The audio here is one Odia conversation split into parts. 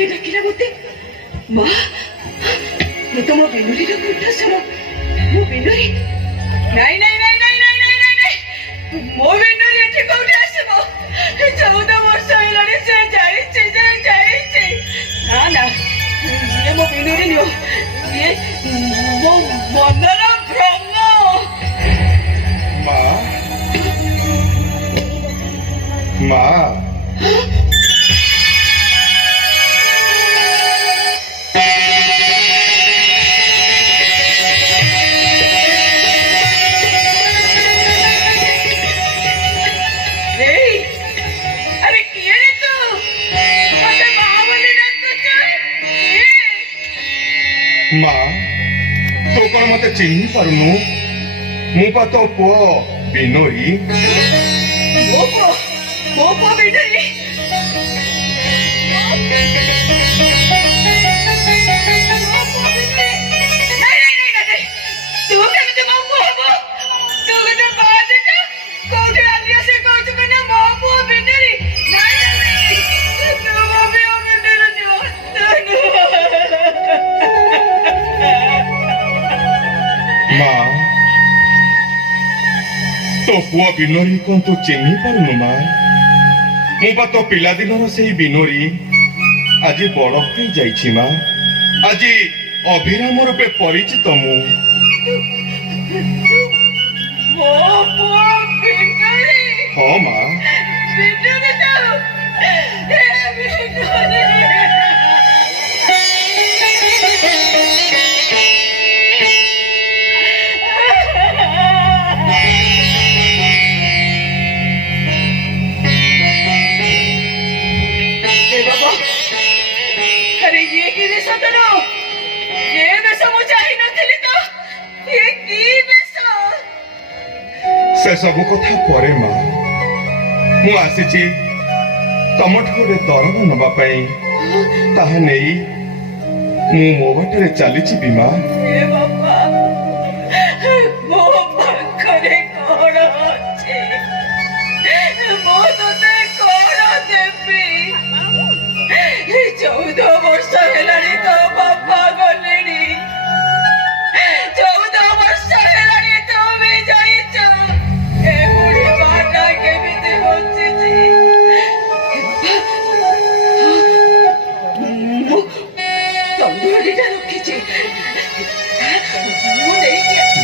किए डाकिला मते माँ ये तो मो बिनुरी रो कंठ स्वर मो बिनुरी नहीं नहीं नहीं नहीं नहीं नहीं नहीं नहीं मो बिनुरी एठी कोठे आसीबो 14 वर्ष हेलानी से जाईचे ना ना ये मो बिनुरी नियो ये मो मनर भ्रम माँ माँ माँ तो कौन मत चिन्ह पारुनु मु पा तो पुओ बिनोरी मो पुओ बिनोरी तो पुआ बिनोरी को तो चिन्ह पारुनु माँ मु पा तो पिला दिनर से बिनोरी आज बड़ हो जाइछि माँ आज अभिराम रूपे परिचित मु हाँ माँ से सब कथा परे माँ मु आसी तम ठोरे दरद नवा ताहा नहीं मु मो बाटरे चली बीमा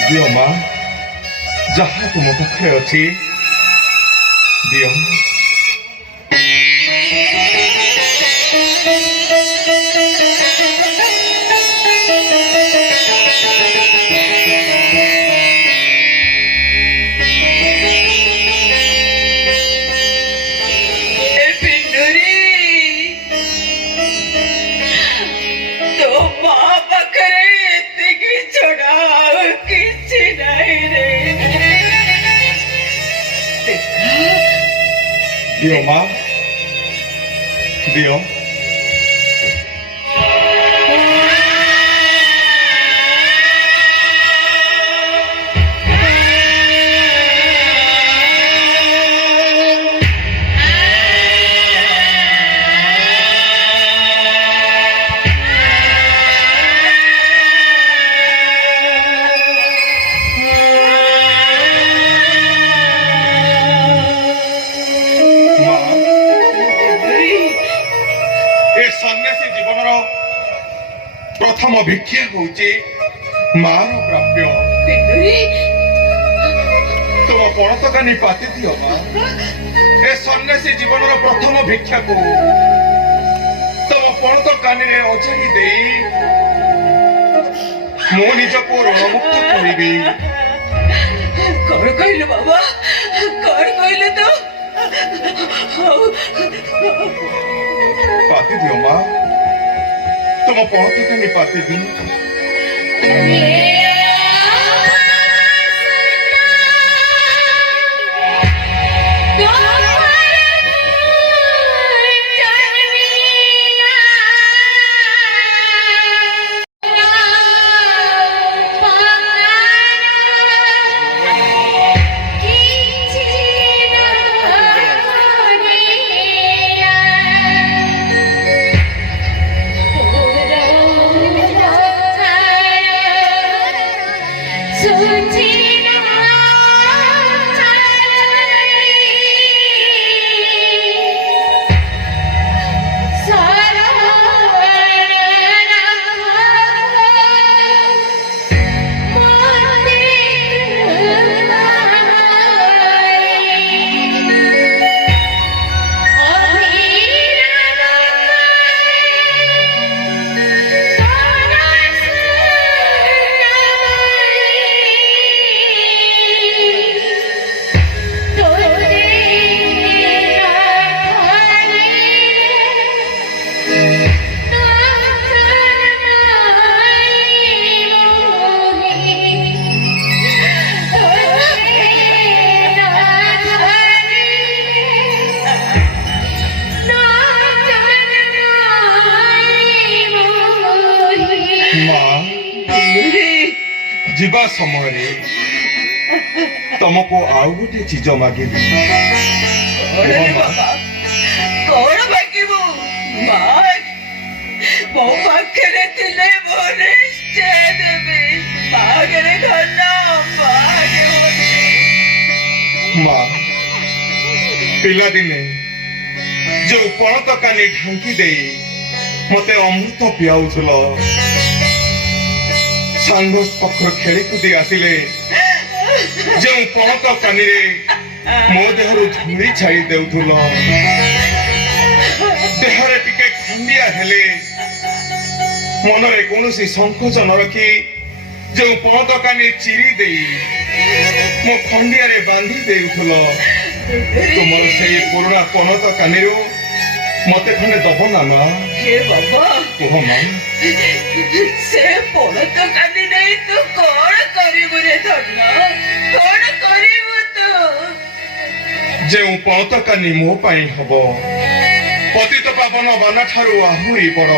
दियो माँ जहाँ तुम पाखे अच्छी दियो दियो माँ दियो प्रथम भिक्षा होचे मार प्राप्य तुम पणतकानी पाति दियो माँ ए सन्यासी जीवन प्रथम भिक्षा को तुम पणतकानी रे अजाई दे मो निज को ऋणमुक्त करिबी कौन कहलु बाबा कौन कहलु तो पाति दियो माँ तुम पणतकानी पाति दी ଯିବା ସମୟରେ ତମକୁ ଆଉ ଗୋଟେ ଚିଜ ମାଗିବି। କଣ ରେ ବାବା କଣ ମାଗିବୁ? ମା ମୋ ପାଖରେ ଥିଲେ ମୁଁ ନିଶ୍ଚୟ ଦେବି। ମାଗରେ ଧନ ମା, ପିଲାଦିନେ ଯୋଉ ପଣତ କାନି ଢାଙ୍କି ଦେଇ ମତେ ଅମୃତ ପିଆଉଥିଲ, ସାଙ୍ଗ ପାଖରୁ ଖେଳିକୁଦି ଆସିଲେ ଯେଉଁ ପଣତ କାନିରେ ମୋ ଦେହରୁ ଧୂଳି ଛାଇ ଦେଉଥିଲ, ଦେହରେ ଟିକେ ଖଣ୍ଡିଆ ହେଲେ ମନରେ କୌଣସି ସଂକୋଚ ନ ରଖି ଯେଉଁ ପଣତ କାନି ଚିରି ଦେଇ ମୋ ଖଣ୍ଡିଆରେ ବାନ୍ଧି ଦେଉଥିଲ, ତୁମର ସେଇ ପୁରୁଣା ପଣତ କାନିରୁ ମତେ ଖଣ୍ଡେ ଦବ ନା ମା? ହେ ବାବା କୁହ ମା। ସେ ପଣତ କାନି ନେଇ ତୁ କଣ କରିବୁ ରେ ଧନ? କଣ କରିବୁ ତୁ? ଯେଉଁ ପଣତ କାନି ମୋ ପାଇଁ ହବ ପତିତ ପାବନ ବାନା ଠାରୁ ଆହୁରି ବଡ,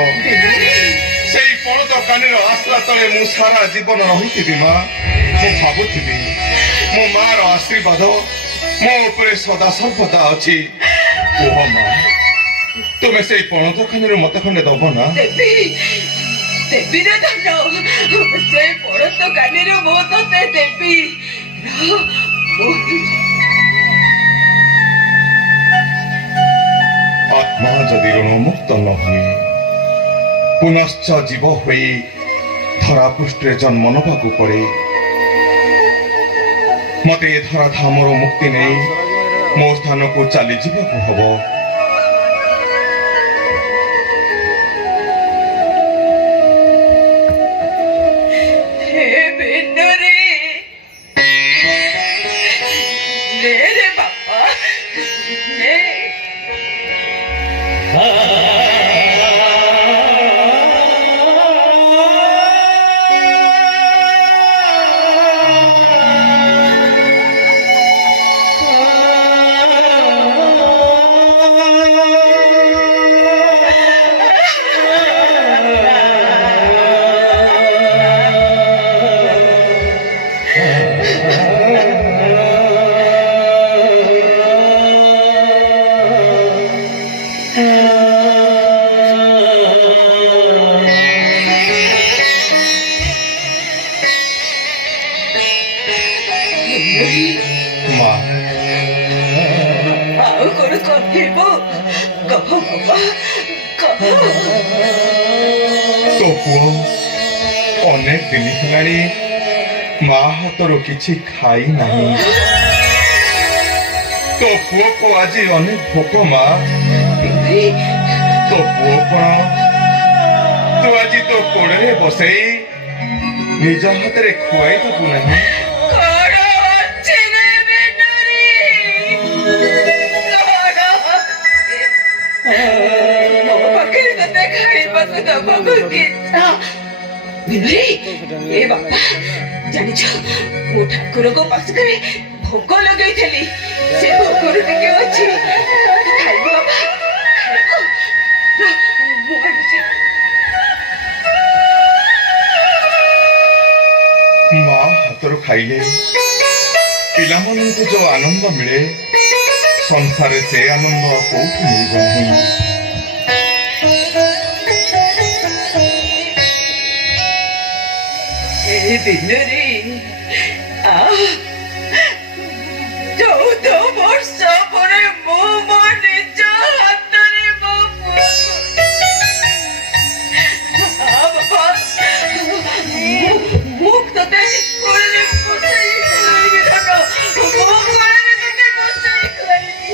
ସେଇ ପଣତ କାନିର ଆଶ୍ରା ତଳେ ମୁଁ ସାରା ଜୀବନ ରହିଥିବି ମା। ମୁଁ ଭାବୁଥିବି ମୋ ମାର ଆଶୀର୍ବାଦ ମୋ ଉପରେ ସଦା ସର୍ବଦା ଅଛି। କୁହ ମା, ତୁମେ ସେଇ ପଣତ କାନିରୁ ମତେ ଖଣ୍ଡେ ଦବ ନା? ଦେବି ଦେବି ରେ ଧନ। ସେ ପଣତ କାନିରୁ ମୁଁ ତତେ ଦେବି। ଆତ୍ମା ଯଦି ଋଣମୁକ୍ତ ନ ହୁଏ ପୁନଶ୍ଚ ଜୀବ ହୋଇ ଧରାପୃଷ୍ଠରେ ଜନ୍ମ ନେବାକୁ ପଡେ। ମତେ ଏ ଧରାଧାମର ମୁକ୍ତି ନେଇ ମୋ ସ୍ଥାନକୁ ଚାଲିଯିବାକୁ ହବ। ହେ ବିନ୍ଦୁରେ ନେ ରେ ବାପା ନେ। ମା, ଆଉ କଣ କହିବ? କହ ବାବା କହ। ତୋ ପୁଅ ଅନେକ ଦିନ ହେଲାଣି ମା ହାତରୁ କିଛି ଖାଇ ନାହିଁ। ତୋ ପୁଅକୁ ଆଜି ଅନେକ ଭୋକ ମା। ତୋ ପୁଅ କଣ ତୁ ଆଜି ତୋ କୋଳରେ ବସେଇ ନିଜ ହାତରେ ଖୁଆଇ ଦେବୁ ନାହିଁ? କଣ ଅଛି ରେ ବିନ୍ଦୁରେ? କଣ ଅଛି? ମୋ ପାଖରେ ତତେ ଖାଇବାକୁ ଦବାକୁ କିଚ୍ଛା। ବିନ୍ଦୁରେ ଏ ବାପା ଜାଣିଛ ମୁଁ ଠାକୁରଙ୍କ ପାଖରେ ଭୋଗ ଲଗେଇଥିଲି। ସେ ଭୋଗରୁ ଟିକେ ଅଛି, ଖାଇବୁ ବାପା ଖାଇବୁ। ମୁଁ ଆଣୁଛି। ମା ହାତରୁ ଖାଇଲେ ପିଲାମାନଙ୍କୁ ଯୋଉ ଆନନ୍ଦ ମିଳେ ସଂସାରରେ ସେ ଆନନ୍ଦ କୋଉଠି ମିଳିବ ନାହିଁ। ଏ ଦିନରେ 14 ବର୍ଷ ପରେ ମୁଁ ମୋ ନିଜ ହାତରେ ମୋ ବାବା ମୁଁ ତତେ କୋଳରେ ବସାଇ ଖୁଆଇବି ଧନ। ମୋ କୋଳରେ ତତେ ବସାଇ ଖୁଆଇବି।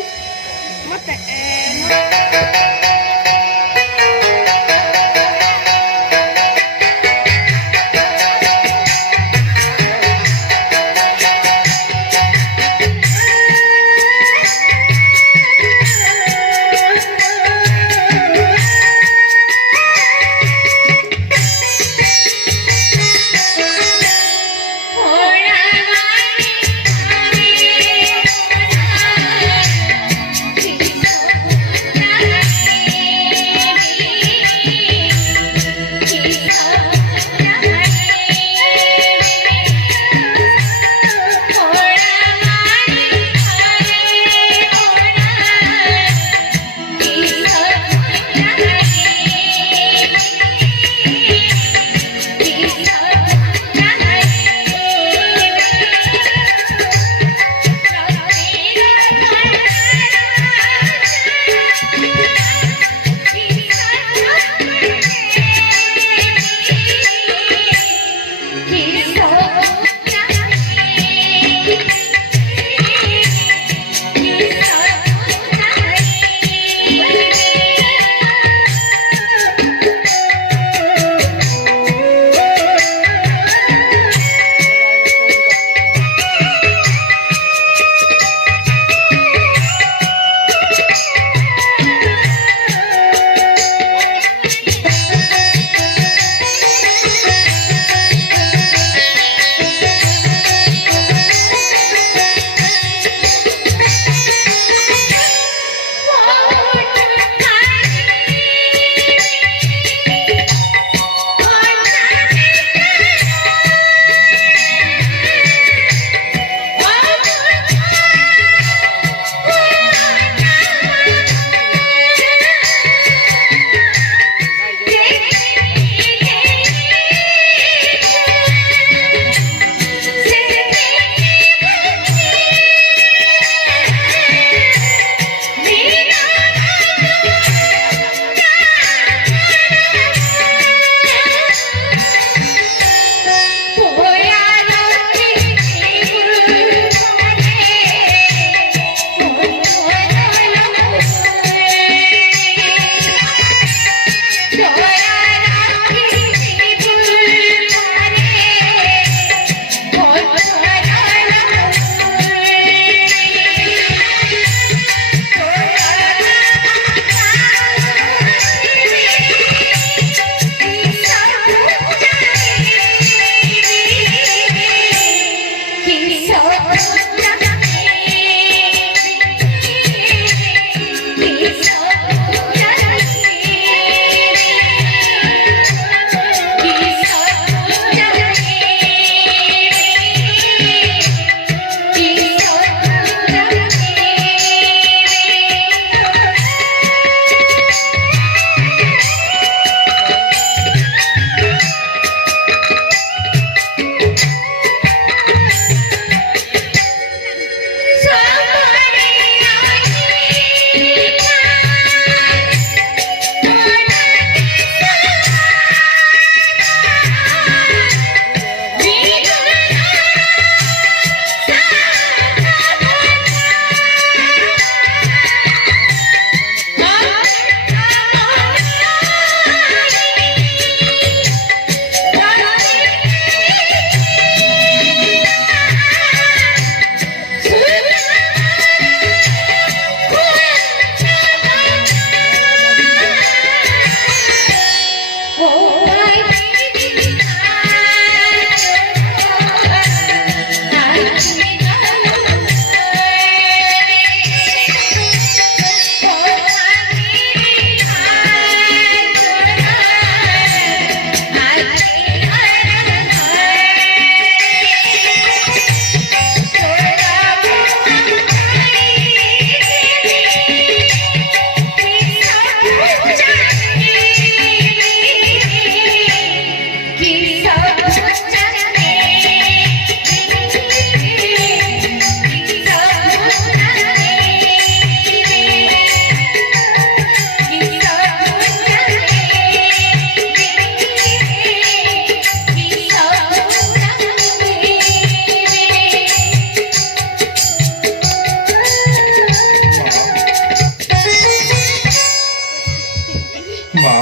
ମା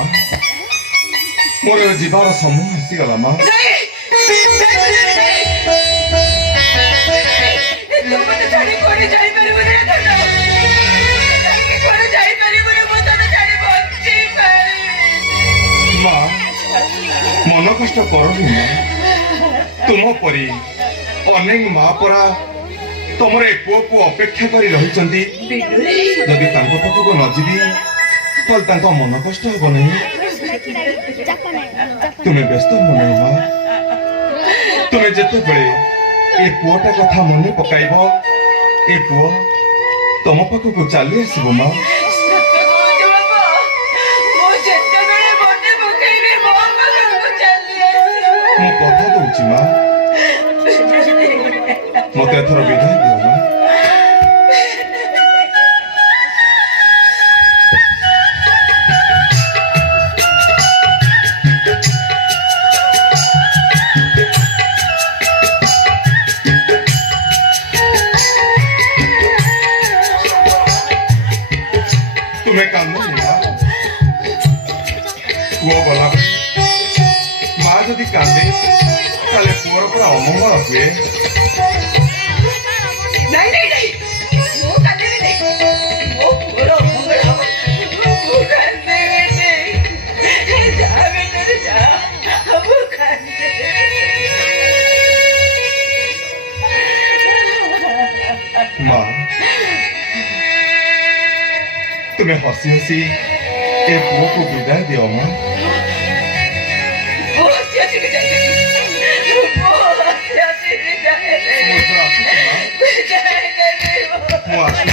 ମୋର ଯିବାର ସମୟ ଆସିଗଲା ମା। ମା ମନ କଷ୍ଟ କରନି ମା। ତୁମ ପରି ଅନେକ ମା ପରା ତମର ଏ ପୁଅକୁ ଅପେକ୍ଷା କରି ରହିଛନ୍ତି। ଯଦି ତାଙ୍କ ପାଖକୁ ନ ଯିବି ତାହେଲେ ତାଙ୍କ ମନ କଷ୍ଟ ହବ ନାହିଁ। ତୁମେ ବ୍ୟସ୍ତ ହୁଅ ନାହିଁ ମା। ତୁମେ ଯେତେବେଳେ ଏ ପୁଅଟା କଥା ମନେ ପକାଇବ ଏ ପୁଅ ତମ ପାଖକୁ ଚାଲି ଆସିବ ମା। ମୁଁ କଥା ଦଉଛି ମା ମତେ ଏଥର ବିଦାୟ ଦିଅ ମା। ତୁମେ କାନ୍ଦନି ମା। ପୁଅ ଗଲା ମା ଯଦି କାନ୍ଦେ ତାହେଲେ ପୁଅର ପୁରା ଅମଙ୍ଗଳ ହୁଏ। ମା ତୁମେ ହସି ହସି ଏ ପୁଅକୁ ବିଦାୟ ଦିଅ ମା। ମୁଁ ଆସୁଛି।